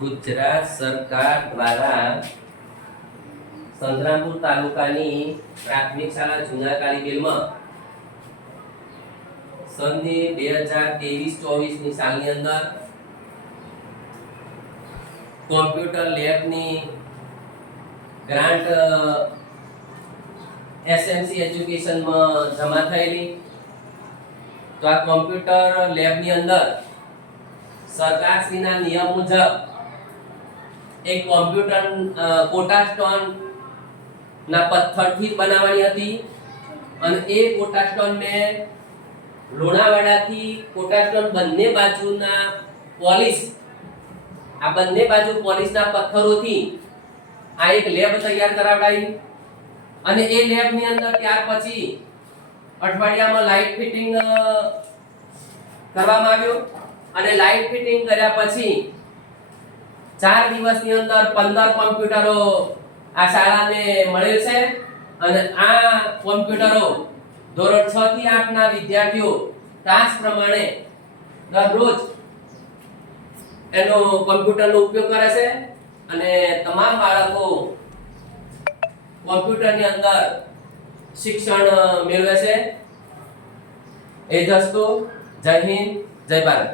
ગુજરાત સરકાર દ્વારા સંતરામપુર તાલુકાની પ્રાથમિક શાળા જૂના કાળીબેલમાં સનની 2023-24 ની સાલની અંદર કોમ્પ્યુટર લેબની ગ્રાન્ટ એસએમસી એજ્યુકેશનમાં જમા થયેલી. તો આ કોમ્પ્યુટર લેબની અંદર સરકારશ્રીના નિયમ મુજબ એક કોમ્પ્યુટર કોટા સ્ટોન ના પથ્થરથી બનાવવાની હતી અને એ કોટા સ્ટોન મેં લુણાવાડાથી કોટા સ્ટોન બંને બાજુના પોલિશ આ બંને બાજુ પોલિશના પથ્થરોથી આ એક લેબ તૈયાર કરાવડાવી અને એ લેબની અંદર ત્યાર પછી અઠવાડિયામાં લાઇટ ફિટિંગ કરવામાં આવ્યું અને લાઇટ ફિટિંગ કર્યા પછી 4 દિવસની અંદર 15 કોમ્પ્યુટરો આ શાળાને મળેલ છે અને આ કોમ્પ્યુટરો ધોરણ 6 થી 8 ના વિદ્યાર્થીઓ તાસ પ્રમાણે દરરોજ એનો કોમ્પ્યુટરનો ઉપયોગ કરે છે અને તમામ બાળકો કોમ્પ્યુટરની અંદર શિક્ષણ મેળવે છે. એ દોસ્તો, જય હિન્દ, જય ભારત.